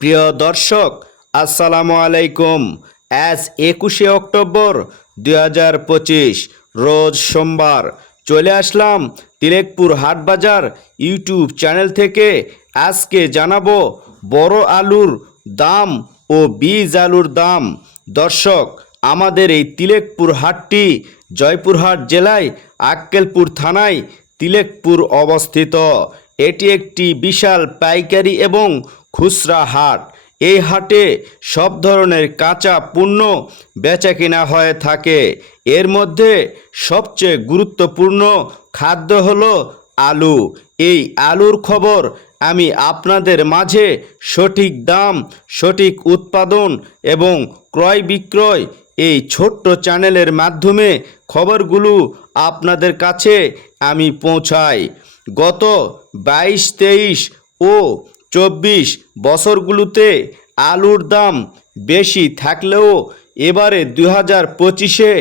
প্রিয় দর্শক, আসসালামু আলাইকুম। আজ একুশে অক্টোবর দুই হাজার পঁচিশ, রোজ সোমবার। চলে আসলাম তিলেকপুর হাটবাজার ইউটিউব চ্যানেল থেকে। আজকে জানাব বড় আলুর দাম ও বীজ আলুর দাম। দর্শক, আমাদের এই তিলেকপুর হাটটি জয়পুরহাট জেলায় আক্কেলপুর থানায় তিলেকপুর অবস্থিত। এটি একটি বিশাল পাইকারি এবং খুচরা হাট। এই হাটে সব ধরনের কাঁচা পণ্য বেচা কিনা হয়ে থাকে। এর মধ্যে সবচেয়ে গুরুত্বপূর্ণ খাদ্য হলো আলু। এই আলুর খবর আমি আপনাদের মাঝে সঠিক দাম, সঠিক উৎপাদন এবং ক্রয় বিক্রয় এই ছোট্ট চ্যানেলের মাধ্যমে খবরগুলো আপনাদের কাছে আমি পৌঁছাই। গত বাইশ তেইশ ও চব্বিশ বছরগুলোতে আলুর দাম বেশি থাকলেও এবারে দু হাজার পঁচিশে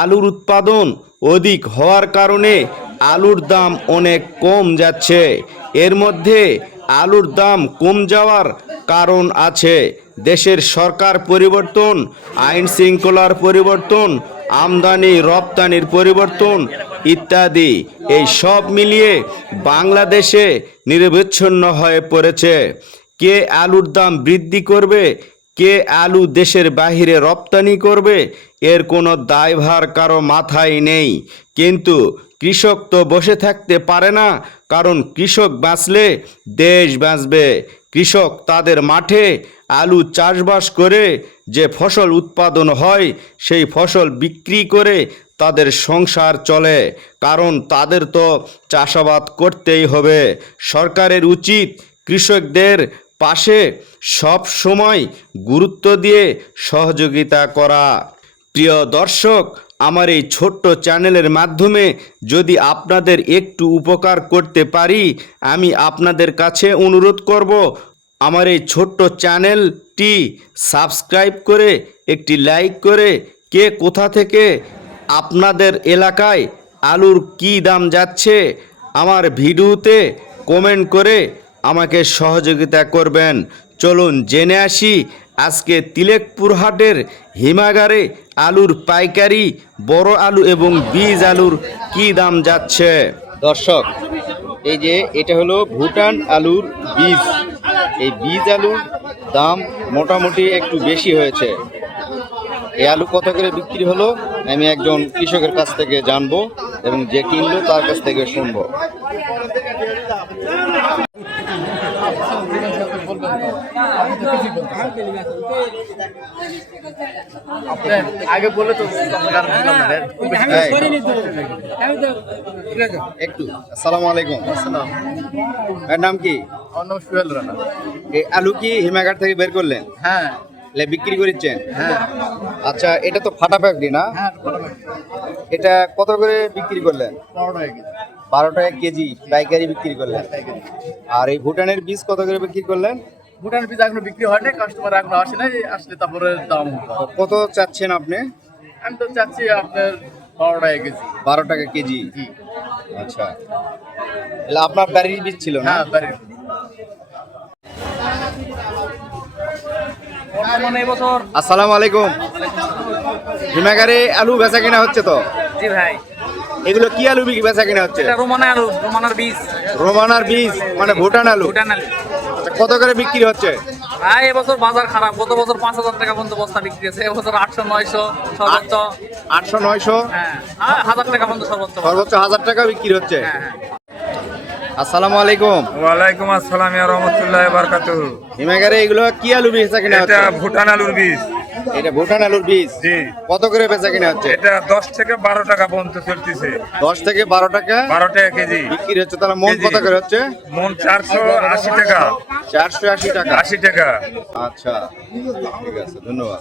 আলুর উৎপাদন অধিক হওয়ার কারণে আলুর দাম অনেক কম যাচ্ছে। এর মধ্যে আলুর দাম কম যাওয়ার কারণ আছে। দেশের সরকার পরিবর্তন, আইন শৃঙ্খলার পরিবর্তন, আমদানি, রপ্তানির পরিবর্তন ইত্যাদি, এই সব মিলিয়ে বাংলাদেশে নিরবিচ্ছিন্ন হয়ে পড়েছে। কে আলুর দাম বৃদ্ধি করবে, কে আলু দেশের বাহিরে রপ্তানি করবে, এর কোনো দায়ভার কারও মাথায় নেই। কিন্তু কৃষক তো বসে থাকতে পারে না, কারণ কৃষক বাঁচলে দেশ বাঁচবে। কৃষক তাদের মাঠে আলু চাষবাস করে যে ফসল উৎপাদন হয়, সেই ফসল বিক্রি করে তাদের সংসার চলে। কারণ তাদের তো চাষাবাদ করতেই হবে। সরকারের উচিত কৃষকদের পাশে সব সময় গুরুত্ব দিয়ে সহযোগিতা করা। প্রিয় দর্শক, আমার এই ছোট্ট চ্যানেলের মাধ্যমে যদি আপনাদের একটু উপকার করতে পারি, আমি আপনাদের কাছে অনুরোধ করব আমার এই ছোট্ট চ্যানেলটি সাবস্ক্রাইব করে, একটি লাইক করে কে কোথা থেকে আপনাদের এলাকায় আলুর কি দাম যাচ্ছে আমার ভিডিওতে কমেন্ট করে আমাকে সহযোগিতা করবেন। চলুন জেনে আসি, আজকে তিলেকপুর হাটের হিমাগারে আলুর পাইকারি, বড় আলু এবং বীজ আলুর কি দাম যাচ্ছে? দর্শক, এই যে এটা হলো ভুটান আলুর বীজ। এই বীজ আলুর দাম মোটামুটি একটু বেশি হয়েছে। এই আলু কত করে বিক্রি হলো আমি একজন কৃষকের কাছ থেকে জানব এবং যে কিনলো তার কাছ থেকে শুনব। আগে বলে তো একটু আসসালামু আলাইকুম। এর নাম কি? সুহেল রানা। এই আলু কি হিমাগার থেকে বের করলেন? হ্যাঁ। লে বিক্রি করেছেন হ্যাঁ। আচ্ছা এটা তো ফাটা ফ্যাক্টরি না? হ্যাঁ এটা কত করে বিক্রি করলেন? পনেরো টাকা কেজি। বারো টাকা কেজি পাইকারি বিক্রি করলেন। আর এই ভুটানের বীজ কত করে বিক্রি করলেন? ভুটান পিজা এখনও বিক্রি হয়নি কাস্টমার এখনও আসে নাই আসলে তারপরে দাম কত চাচ্ছেন আপনি? আমি তো চাচ্ছি আপনার বারো টাকা কেজি। বারো টাকা কেজি? আচ্ছা। তাহলে আপনার বাড়ির বীজ ছিল না? হ্যাঁ বাড়ির আসসালামু আলাইকুম। হিমাগারে আলু বেচা কেনা হচ্ছে তো? জি ভাই। এগুলো কি আলু বিক্রি বেচা কিনা হচ্ছে? রোমানা আলু রোমানার বীজ। রোমানার বীজ মানে ভুটান আলু। ভুটান আলু। আচ্ছা, কত করে বিক্রি হচ্ছে? ভাই এবছর বাজার খারাপ। গত বছর পাঁচ হাজার টাকা পর্যন্ত বস্তা বিক্রি হয়েছে। এবছর আটশো নয়শো সর্বোচ্চ। আটশো নয়শো? হ্যাঁ হ্যাঁ, হাজার টাকা পর্যন্ত সর্বোচ্চ। বাজার। সর্বোচ্চ হাজার টাকা বিক্রি হচ্ছে? হ্যাঁ আসসালামু আলাইকুম। ওয়ালাইকুম আসসালাম ইয়া রহমতুল্লাহ বারকাতু হিমাগারে এগুলো কি আলু এটা হচ্ছে? ভুটান আলুর বীজ। এটা ভুটান আলুর বীজ? কত করে বেচা কিনা হচ্ছে? এটা দশ থেকে বারো টাকা পর্যন্ত চলতেছে। দশ থেকে বারো টাকা? বারো টাকা কেজি। বিক্রি হচ্ছে তাহলে মন। কত করে হচ্ছে? মন চারশো আশি টাকা। চারশো আশি টাকা। আশি টাকা। আচ্ছা ঠিক আছে ধন্যবাদ।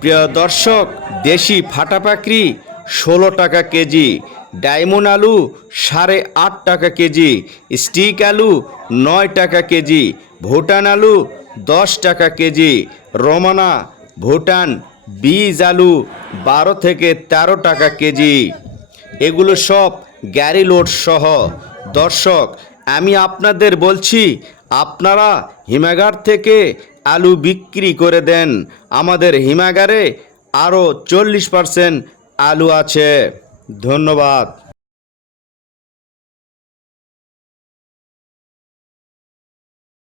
প্রিয় দর্শক দেশি ফাটা পাকড়ি ষোলো টাকা কেজি ডায়মন্ড আলু সাড়ে আট টাকা কেজি স্টিক আলু নয় টাকা কেজি ভুটান আলু দশ টাকা কেজি রমানা ভুটান বীজ আলু বারো থেকে তেরো টাকা কেজি। এগুলো সব গ্যারি লোড সহ। দর্শক, আমি আপনাদের বলছি, আপনারা হিমাগার থেকে আলু বিক্রি করে দেন। আমাদের হিমাগারে আরও চল্লিশ পার্সেন্ট আলু আছে। ধন্যবাদ।